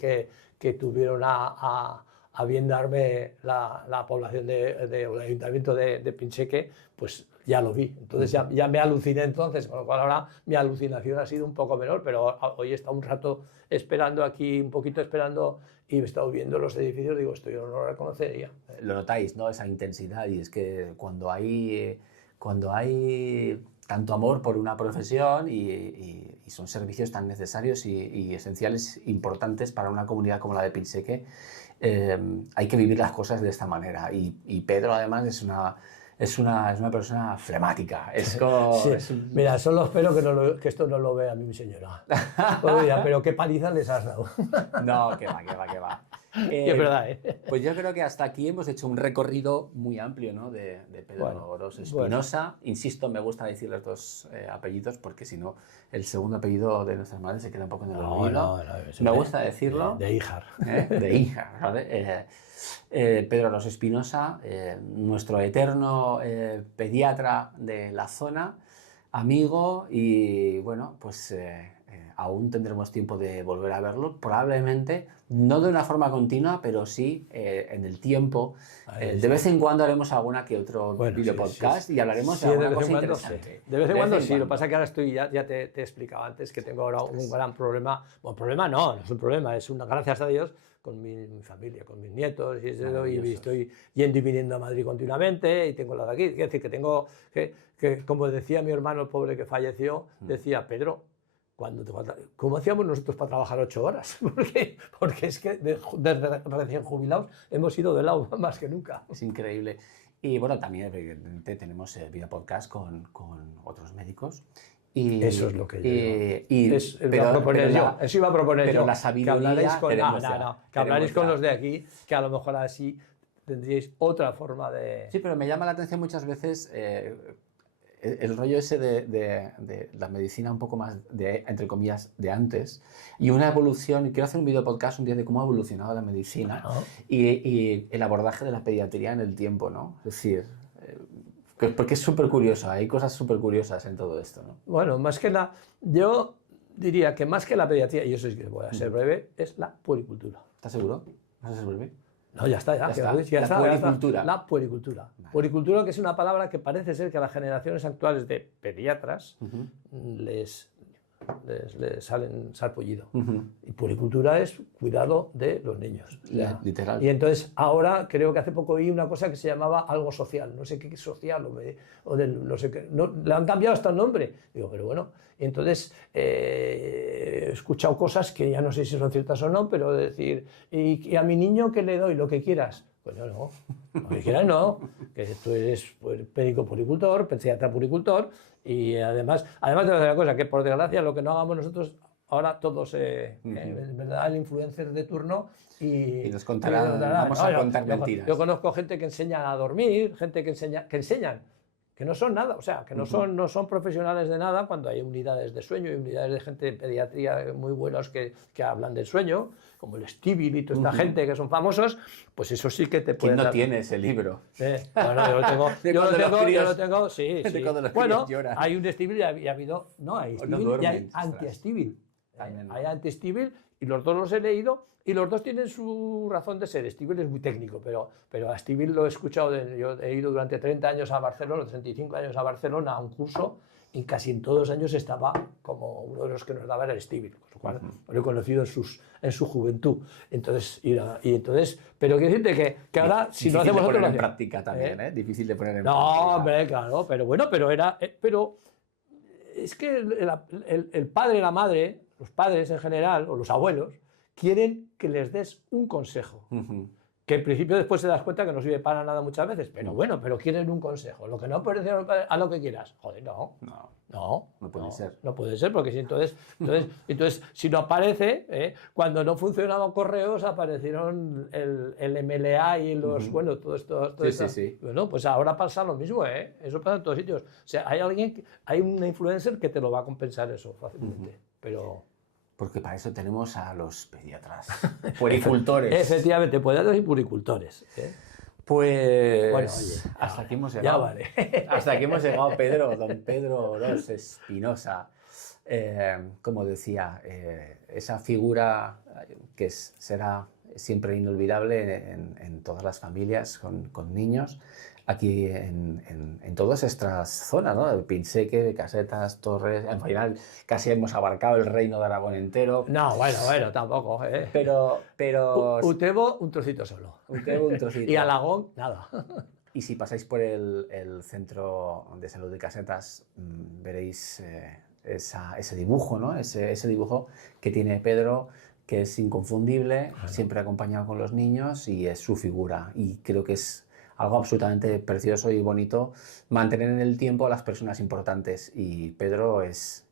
que tuvieron a bien darme la población el ayuntamiento de Pinseque, pues ya lo vi. Entonces ya me aluciné entonces, con lo cual ahora mi alucinación ha sido un poco menor, pero hoy he estado un rato esperando aquí, un poquito esperando, y he estado viendo los edificios, digo, esto yo no lo reconocería. Lo notáis, ¿no? Esa intensidad, y es que cuando hay tanto amor por una profesión y son servicios tan necesarios y esenciales, importantes para una comunidad como la de Pinseque, hay que vivir las cosas de esta manera. Y Pedro, además, es una persona flemática. Es como... Sí. Mira, solo espero que esto no lo vea mi señora. Pues mira, pero qué paliza les has dado. No, que va. Y es verdad, ¿eh? Pues yo creo que hasta aquí hemos hecho un recorrido muy amplio, ¿no? de Pedro Ros Espinosa. Insisto, me gusta decir los dos apellidos porque si no, el segundo apellido de nuestras madres se queda un poco en el olvido. Me gusta decirlo. De Híjar. De Híjar, ¿vale? Pedro Ros Espinosa, nuestro eterno pediatra de la zona, amigo y bueno, pues aún tendremos tiempo de volver a verlo, probablemente no de una forma continua, pero sí en el tiempo. De vez en cuando haremos alguna que otro video podcast y hablaremos de alguna cosa interesante. De vez en cuando sí, lo que pasa es que ahora ya te he explicado antes que tengo ahora un gran problema. Bueno, problema no es un problema, es una, gracias a Dios, con mi familia, con mis nietos, y estoy yendo y viniendo a Madrid continuamente, y tengo la de aquí. Es decir, que tengo, que como decía mi hermano, el pobre que falleció, decía, Pedro, ¿cómo hacíamos nosotros para trabajar 8 horas? Porque es que desde recién jubilados hemos ido de lado más que nunca. Es increíble. Y bueno, también evidentemente tenemos video podcast con otros médicos. Y, eso es lo que yo eso iba a proponer yo. Pero la sabiduría que hablaréis con los de aquí, que a lo mejor así tendríais otra forma de... Sí, pero me llama la atención muchas veces el rollo ese de la medicina un poco más, entre comillas, de antes, y una evolución, y quiero hacer un video podcast un día de cómo ha evolucionado la medicina y el abordaje de la pediatría en el tiempo, ¿no? Es decir... porque es súper curioso, hay cosas súper curiosas en todo esto, ¿no? Bueno, yo diría que más que la pediatría, y eso sí que voy a ser breve, es la puericultura. ¿Estás seguro? ¿Vas a ser breve? No, ya está. La puericultura. La puericultura. Vale. Puericultura, que es una palabra que parece ser que a las generaciones actuales de pediatras les salen sarpullido. Y puericultura es cuidado de los niños. Literal. Y entonces ahora creo que hace poco oí una cosa que se llamaba algo social, no sé qué social no sé qué, no, le han cambiado hasta el nombre. Digo, pero bueno, y entonces he escuchado cosas que ya no sé si son ciertas o no, pero decir, y a mi niño que le doy lo que quieras. Pues yo no, lo que quieras no, que tú eres médico puricultor, pediatra puricultor, y además te voy a decir una cosa, que por desgracia lo que no hagamos nosotros, ahora todos, ¿verdad? El influencer de turno y nos contarán, vamos a contar mentiras. Yo conozco gente que enseña a dormir, gente que enseñan, que no son nada, o sea, que no son profesionales de nada, cuando hay unidades de sueño y unidades de gente de pediatría muy buenos que hablan del sueño, como el Stibil y toda esta gente que son famosos, pues eso sí que te puede ¿Quién no tiene ese libro? Bueno, yo lo tengo, sí. Bueno, hay un Stibil y ha habido, hay Stibil y hay anti-Stibil. Hay anti-Stibil y los dos los he leído y los dos tienen su razón de ser. Stibil es muy técnico, pero a Stibil lo he escuchado, yo he ido durante 30 años a Barcelona, 35 años a Barcelona a un curso y casi en todos los años estaba como uno de los que nos daba el Stibil, con lo cual lo he conocido en su juventud. Entonces, pero quiero decirte que ahora, si no hacemos otro... Difícil de poner en práctica también, Difícil de poner en práctica. No, hombre, claro, pero bueno, pero es que el padre, la madre, los padres en general, o los abuelos, quieren que les des un consejo. Que en principio después te das cuenta que no sirve para nada muchas veces, pero bueno, pero quieren un consejo. Lo que no puede ser a lo que quieras. Joder, no puede ser. No puede ser, porque si entonces si no aparece, cuando no funcionaban correos, aparecieron el MLA y los, bueno, todo esto. Sí. Bueno, pues ahora pasa lo mismo, Eso pasa en todos sitios. O sea, hay una influencer que te lo va a compensar eso fácilmente, pero... Porque para eso tenemos a los pediatras, puericultores. Efectivamente, pediatras y puericultores. Pues bueno, oye, hasta aquí hemos llegado. Ya vale. Hasta aquí hemos llegado, don Pedro Ros Espinosa. Como decía, esa figura que será siempre inolvidable en todas las familias con niños. Aquí en todas estas zonas, ¿no? De Pinseque, de Casetas, Torres, en final casi hemos abarcado el reino de Aragón entero. No, bueno, tampoco, Pero... Utebo, un trocito solo. Utebo, un trocito. Y Alagón, nada. Y si pasáis por el centro de salud de Casetas, veréis ese dibujo, ¿no? Ese dibujo que tiene Pedro, que es inconfundible, siempre acompañado con los niños y es su figura. Y creo que es algo absolutamente precioso y bonito mantener en el tiempo a las personas importantes. Y Pedro es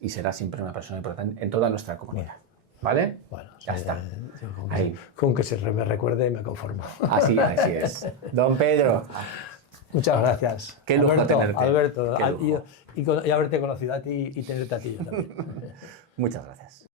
y será siempre una persona importante en toda nuestra comunidad. ¿Vale? Bueno, ya está. Con que se me recuerde me conformo. Así es. Don Pedro. Muchas gracias. Qué lujo tenerte. Alberto, Qué lujo. y haberte conocido a ti y tenerte a ti yo también. Muchas gracias.